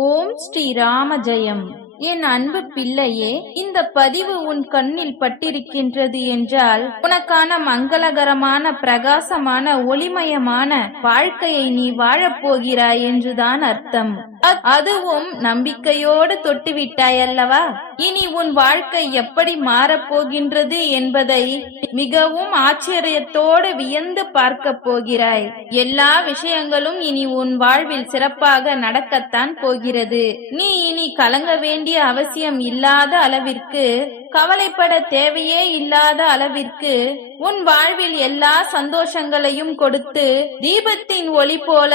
ஓம் ஸ்ரீ ராம ஜெயம். என் அன்பு பிள்ளையே, இந்த பதிவு உன் கண்ணில் பட்டிருக்கின்றது என்றால் உனக்கான மங்களகரமான பிரகாசமான ஒளிமயமான வாழ்க்கையை நீ வாழப்போகிறாய் என்றுதான் அர்த்தம். அதுவும் நம்பிக்கையோடு தொட்டுவிட்டாய் அல்லவா? இனி உன் வாழ்க்கை எப்படி மாறப்போகின்றது என்பதை மிகவும் ஆச்சரியத்தோடு வியந்து பார்க்க போகிறாய். எல்லா விஷயங்களும் இனி உன் வாழ்வில் சிறப்பாக நடக்கத்தான் போகிறது. நீ இனி கலங்க வேண்டிய அவசியம் இல்லாத அளவிற்கு, கவலைப்பட தேவையே இல்லாத அளவிற்கு உன் வாழ்வில் எல்லா சந்தோஷங்களையும் கொடுத்து தீபத்தின் ஒளி போல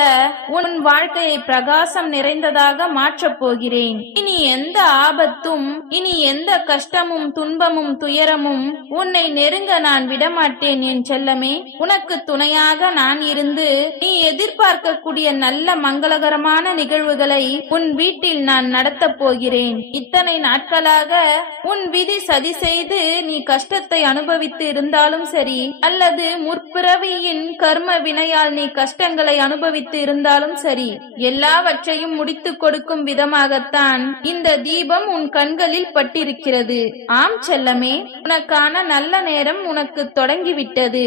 உன் வாழ்க்கையை பிரகாசம் நிறைந்ததாக மாற்றப் போகிறேன். இனி எந்த ஆபத்தும், இனி எந்த கஷ்டமும் துன்பமும் துயரமும் உன்னை நெருங்க நான் விடமாட்டேன் என் செல்லமே. உனக்கு துணையாக நான் இருந்து நீ எதிர்பார்க்கக்கூடிய நல்ல மங்களகரமான நிகழ்வுகளை உன் வீட்டில் நான் நடத்தப் போகிறேன். இத்தனை நாட்களாக உன் விதி சதி செய்து நீ கஷ்டத்தை அனுபவித்து இருந்தாலும் சரி, அல்லது முற்பிறவியின் கர்ம வினையால் நீ கஷ்டங்களை அனுபவித்து இருந்தாலும் சரி, எல்லாவற்றையும் முடித்து கொடுக்கும் விதமாகத்தான் இந்த தீபம் உன் கண்களில் பட்டிருக்கிறது. ஆம் செல்லமே, உனக்கான நல்ல நேரம் உனக்கு தொடங்கிவிட்டது.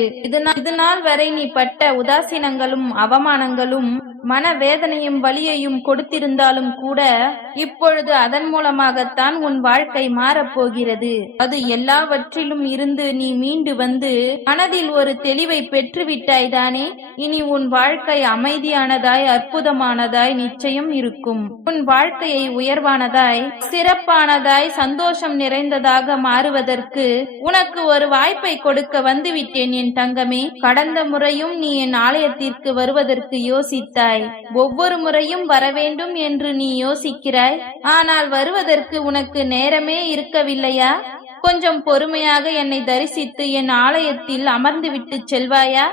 இதுநாள் வரை நீ பட்ட உதாசீனங்களும் அவமானங்களும் மனவேதனையும் வலியையும் கொடுத்திருந்தாலும் கூட இப்பொழுது அதன் மூலமாகத்தான் உன் வாழ்க்கை மாறப்போகிறது. அது எல்லாவற்றிலும் இருந்து நீ மீண்டு வந்து மனதில் ஒரு தெளிவை பெற்றுவிட்டாய்தானே. இனி உன் வாழ்க்கை அமைதியானதாய் அற்புதமானதாய் நிச்சயம் இருக்கும். உன் வாழ்க்கையை உயர்வானதாய் சிறப்பானதாய் சந்தோஷம் நிறைந்ததாக மாறுவதற்கு உனக்கு ஒரு வாய்ப்பை கொடுக்க வந்துவிட்டேன் என் தங்கமே. கடந்த முறையும் நீ என் ஆலயத்திற்கு வருவதற்கு யோசித்தாய். ஒவ்வொரு முறையும் வரவேண்டும் என்று நீ யோசிக்கிறாய். ஆனால் வருவதற்கு உனக்கு நேரமே இருக்கவில்லையா? கொஞ்சம் பொறுமையாக என்னை தரிசித்து என் ஆலயத்தில் அமர்ந்து விட்டு செல்வாயா?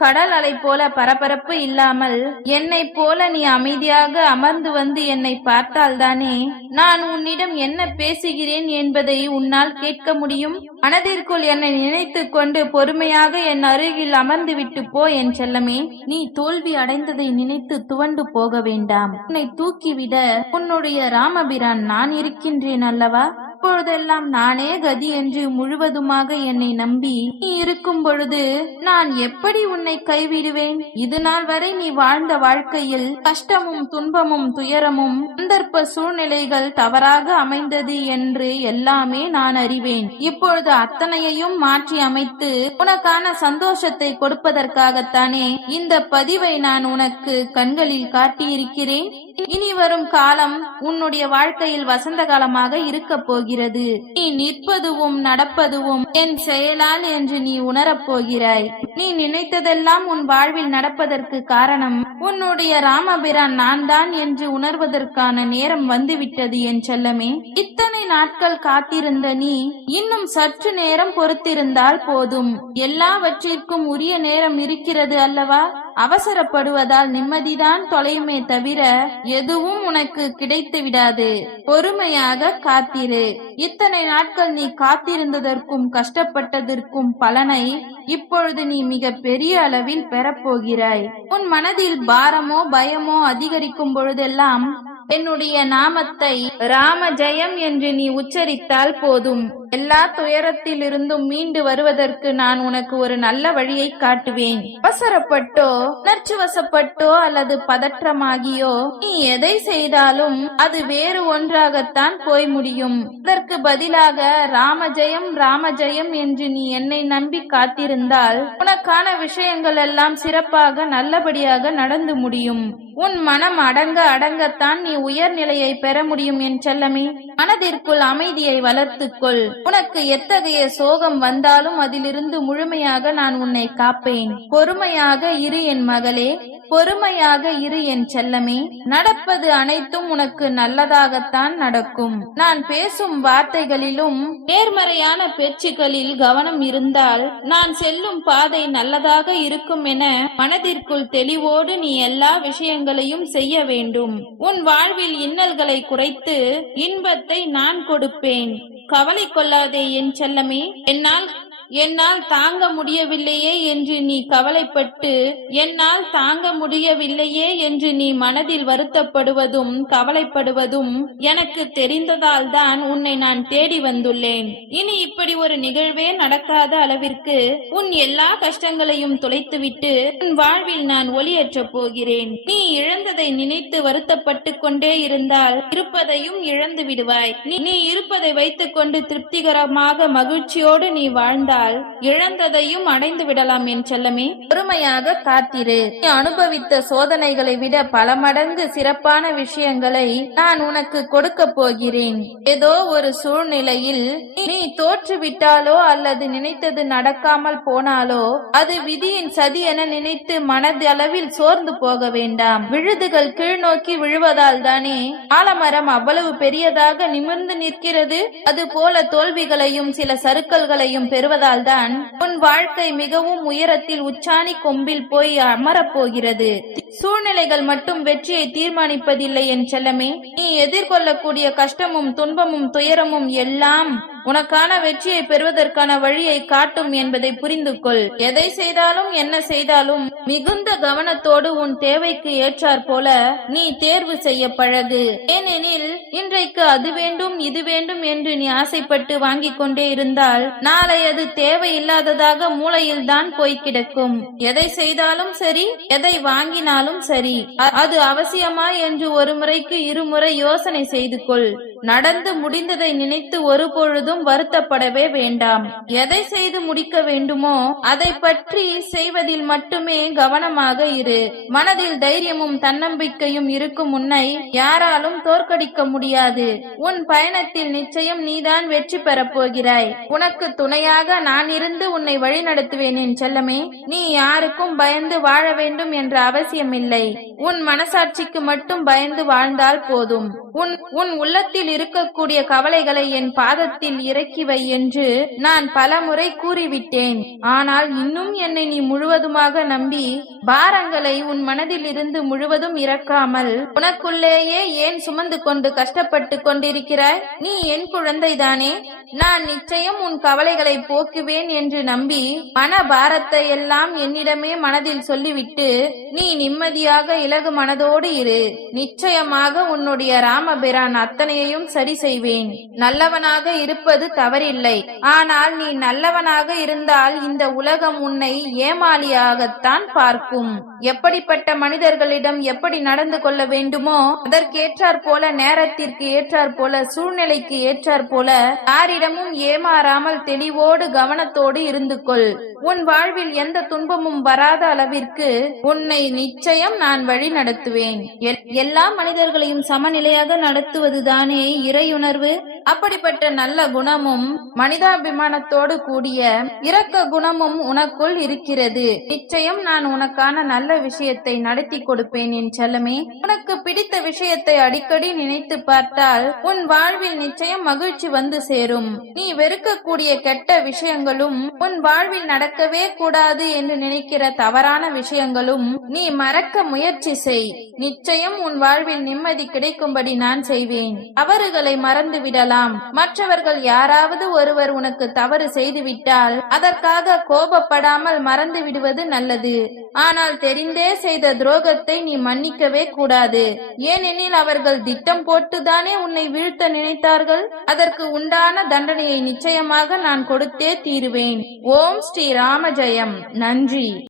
கடல் அலை போல பரபரப்பு இல்லாமல் என்னை போல நீ அமைதியாக அமர்ந்து வந்து என்னை பார்த்தால்தானே நான் உன்னிடம் என்ன பேசுகிறேன் என்பதை உன்னால் கேட்க முடியும். மனதிற்குள் என்னை நினைத்து கொண்டு பொறுமையாக என் அருகில் அமர்ந்து விட்டு போ என் செல்லமே. நீ தோல்வி அடைந்ததை நினைத்து துவண்டு போக வேண்டாம். உன்னை தூக்கிவிட உன்னுடைய ராமபிரான் நான் இருக்கின்றேன் அல்லவா? இப்பொழுதெல்லாம் நானே கதி என்று முழுவதுமாக என்னை நம்பி நீ இருக்கும் பொழுது நான் எப்படி உன்னை கைவிடுவேன்? இது நாள் வரை நீ வாழ்ந்த வாழ்க்கையில் கஷ்டமும் துன்பமும் துயரமும் சந்தர்ப்ப சூழ்நிலைகள் தவறாக அமைந்தது என்று எல்லாமே நான் அறிவேன். இப்பொழுது அத்தனையையும் மாற்றி அமைத்து உனக்கான சந்தோஷத்தை கொடுப்பதற்காகத்தானே இந்த பதிவை நான் உனக்கு கண்களில் காட்டியிருக்கிறேன். இனி வரும் காலம் உன்னுடைய வாழ்க்கையில் வசந்த காலமாக இருக்க போகிறது. நீ நிற்பதுவும் நடப்பதுவும் என் செயலால் என்று நீ உணரப் போகிறாய். நீ நினைத்ததெல்லாம் உன் வாழ்வில் நடப்பதற்கு காரணம் உன்னுடைய ராமபிரான் நான் தான் என்று உணர்வதற்கான நேரம் வந்துவிட்டது என் செல்லமே. இத்தனை நாட்கள் காத்திருந்த நீ இன்னும் சற்று நேரம் பொறுத்திருந்தால் போதும். எல்லாவற்றிற்கும் உரிய நேரம் இருக்கிறது அல்லவா? அவசரப்படுவதால் நிம்மதிதான் தொலையுமே தவிர எதுவும் உனக்கு கிடைத்து விடாது. பொறுமையாக காத்திரு. இத்தனை நாட்கள் நீ காத்திருந்ததற்கும் கஷ்டப்பட்டதற்கும் பலனை இப்பொழுது நீ மிக பெரிய அளவில் பெறப்போகிறாய். உன் மனதில் பாரமோ பயமோ அதிகரிக்கும் பொழுதெல்லாம் என்னுடைய நாமத்தை ராம ஜெயம் என்று நீ உச்சரித்தால் போதும். எல்லா துயரத்தில் இருந்தும் மீண்டு வருவதற்கு நான் உனக்கு ஒரு நல்ல வழியை காட்டுவேன். அவசரப்பட்டோ உணர்ச்சிவசப்பட்டோ அல்லது பதற்றமாகியோ நீ எதை செய்தாலும் அது வேறு ஒன்றாகத்தான் போய் முடியும். அதற்கு பதிலாக ராமஜெயம் ராமஜெயம் என்று நீ என்னை நம்பி காத்திருந்தால் உனக்கான விஷயங்கள் எல்லாம் சிறப்பாக நல்லபடியாக நடந்து முடியும். உன் மனம் அடங்க அடங்கத்தான் நீ உயர்நிலையை பெற முடியும் என் செல்லமே. மனதிற்குள் அமைதியை வளர்த்துக்கொள். உனக்கு எத்தகைய சோகம் வந்தாலும் அதிலிருந்து முழுமையாக நான் உன்னை காப்பேன். பொறுமையாக இரு என் மகளே, பொறுமையாக இரு என் செல்லமே. நடப்பது அனைத்தும் உனக்கு நல்லதாகத்தான் நடக்கும். நான் பேசும் வார்த்தைகளிலும் நேர்மறையான பேச்சுகளில் கவனம் இருந்தால் நான் செல்லும் பாதை நல்லதாக இருக்கும் என மனதிற்குள் தெளிவோடு நீ எல்லா விஷயங்களையும் செய்ய வேண்டும். உன் வாழ்வில் இன்னல்களை குறைத்து இன்பத்தை நான் கொடுப்பேன். கவலை கொள்ளாதே என் செல்லமே. என்னால் என்னால் தாங்க முடியவில்லையே என்று நீ கவலைப்பட்டு என்னால் தாங்க முடியவில்லையே என்று நீ மனதில் வருத்தப்படுவதும் கவலைப்படுவதும் எனக்கு தெரிந்ததால் தான் உன்னை நான் தேடி வந்துள்ளேன். இனி இப்படி ஒரு நிகழ்வே நடக்காத அளவிற்கு உன் எல்லா கஷ்டங்களையும் தொலைத்துவிட்டு உன் வாழ்வில் நான் ஒளியேற்றப் போகிறேன். நீ இழந்ததை நினைத்து வருத்தப்பட்டு கொண்டே இருந்தால் இருப்பதையும் இழந்து விடுவாய். நீ இருப்பதை வைத்துக் கொண்டு திருப்திகரமாக மகிழ்ச்சியோடு நீ வாழ்ந்தால் இழந்ததையும் அடைந்து விடலாம். என் செல்லமே, பொறுமையாக காத்திரு. நீ அனுபவித்த சோதனைகளை விட பல மடங்கு சிறப்பான விஷயங்களை நான் உனக்கு கொடுக்க போகிறேன். ஏதோ ஒரு சூழ்நிலையில் நீ தோற்றுவிட்டாலோ அல்லது நினைத்தது நடக்காமல் போனாலோ அது விதியின் சதி என நினைத்து மனதளவில் சோர்ந்து போக வேண்டாம். விழுதுகள் கீழ் நோக்கி விழுவதால் தானே ஆலமரம் அவ்வளவு பெரியதாக நிமிர்ந்து நிற்கிறது. அதுபோல தோல்விகளையும் சில சறுக்கல்களையும் பெறுவதால் தான் உன் வாழ்க்கை மிகவும் உயரத்தில் உச்சாணி கொம்பில் போய் அமரப்போகிறது. சூழ்நிலைகள் மட்டும் வெற்றியை தீர்மானிப்பதில்லை என் செல்லமே. நீ எதிர்கொள்ளக்கூடிய கஷ்டமும் துன்பமும் துயரமும் எல்லாம் உனக்கான வெற்றியை பெறுவதற்கான வழியை காட்டும் என்பதை புரிந்து கொள். எதை செய்தாலும் என்ன செய்தாலும் மிகுந்த கவனத்தோடு உன் தேவைக்கு ஏற்றாற் போல நீ தேர்வு செய்ய பழகு. ஏனெனில் இன்றைக்கு அது வேண்டும் இது வேண்டும் என்று நீ ஆசைப்பட்டு வாங்கிக் கொண்டே இருந்தால் நாளை அது தேவையில்லாததாக மூளையில் தான் போய் கிடக்கும். எதை செய்தாலும் சரி, எதை வாங்கினாலும் சரி, அது அவசியமா என்று ஒரு முறைக்கு இருமுறை யோசனை செய்து கொள். நடந்து முடிந்ததை நினைத்து ஒரு பொழுதும் வருத்தப்படவே வேண்டாம். எதை செய்து முடிக்க வேண்டுமோ அதை பற்றி செய்வதில் மட்டுமே கவனமாக இரு. மனதில் தைரியமும் தன்னம்பிக்கையும் இருக்கும் உன்னை யாராலும் தோற்கடிக்க முடியாது. உன் பயணத்தில் நிச்சயம் நீதான் வெற்றி பெறப் போகிறாய். உனக்கு துணையாக நான் இருந்து உன்னை வழி நடத்துவேன் என் செல்லமே. நீ யாருக்கும் பயந்து வாழ வேண்டும் என்ற அவசியமில்லை. உன் மனசாட்சிக்கு மட்டும் பயந்து வாழ்ந்தால் போதும். உன் உள்ளத்தில் இருக்கக்கூடிய கவலைகளை என் பாதத்தில் இறக்கி வை என்று நான் பல முறை கூறிவிட்டேன். ஆனால் இன்னும் என்னை நீ முழுவதுமாக நம்பி பாரங்களை உன் மனதில் இருந்து முழுவதும் இறக்காமல் உனக்குள்ளேயே ஏன் சுமந்து கொண்டு கஷ்டப்பட்டு கொண்டிருக்கிறாய்? நீ என் குழந்தைதானே. நான் நிச்சயம் உன் கவலைகளை போக்குவேன் என்று நம்பி மன பாரத்தை எல்லாம் என்னிடமே மனதில் சொல்லிவிட்டு நீ நிம்மதியாக இலகு மனதோடு இரு. நிச்சயமாக உன்னுடைய ராமபிரான் அத்தனையையும் சரி செய்வேன். நல்லவனாக இருப்பது தவறில்லை. ஆனால் நீ நல்லவனாக இருந்தால் இந்த உலகம் உன்னை ஏமாளியாகத்தான் பார்க்கும். எப்படிப்பட்ட மனிதர்களிடம் எப்படி நடந்து கொள்ள வேண்டுமோ அதற்கேற்றாற் போல, நேரத்திற்கு ஏற்றாற் போல, சூழ்நிலைக்கு ஏற்றாற் போல யாரிடமும் ஏமாறாமல் தெளிவோடு கவனத்தோடு இருந்து கொள். உன் வாழ்வில் எந்த துன்பமும் வராத அளவிற்கு உன்னை நிச்சயம் நான் வழி நடத்துவேன். எல்லா மனிதர்களையும் சமநிலையாக நடத்துவதுதானே இறையுணர்வு. அப்படிப்பட்ட நல்ல குணமும் மனிதாபிமானத்தோடு கூடிய இரக்க குணமும் உனக்குள் இருக்கிறது. நிச்சயம் நான் உனக்கான நல்ல விஷயத்தை நடத்தி கொடுப்பேன் என் செல்லமே. உனக்கு பிடித்த விஷயத்தை அடிக்கடி நினைத்து பார்த்தால் உன் வாழ்வில் நிச்சயம் மகிழ்ச்சி வந்து சேரும். நீ வெறுக்கக்கூடிய கெட்ட விஷயங்களும் உன் வாழ்வில் நடக்கவே கூடாது என்று நினைக்கிற தவறான விஷயங்களும் நீ மறக்க முயற்சி செய். நிச்சயம் உன் வாழ்வில் நிம்மதி கிடைக்கும்படி நான் செய்வேன். தவறுகளை மறந்து விடலாம். மற்றவர்கள் யாராவது ஒருவர் உனக்கு தவறு செய்துவிட்டால் அதற்காக கோபப்படாமல் மறந்து விடுவது நல்லது. ஆனால் தெரிந்தே செய்த துரோகத்தை நீ மன்னிக்கவே கூடாது. ஏனெனில் அவர்கள் திட்டம் போட்டுதானே உன்னை வீழ்த்த நினைத்தார்கள். அதற்கு உண்டான தண்டனையை நிச்சயமாக நான் கொடுத்தே தீருவேன். ஓம் ஸ்ரீ ராம ஜெயம். நன்றி.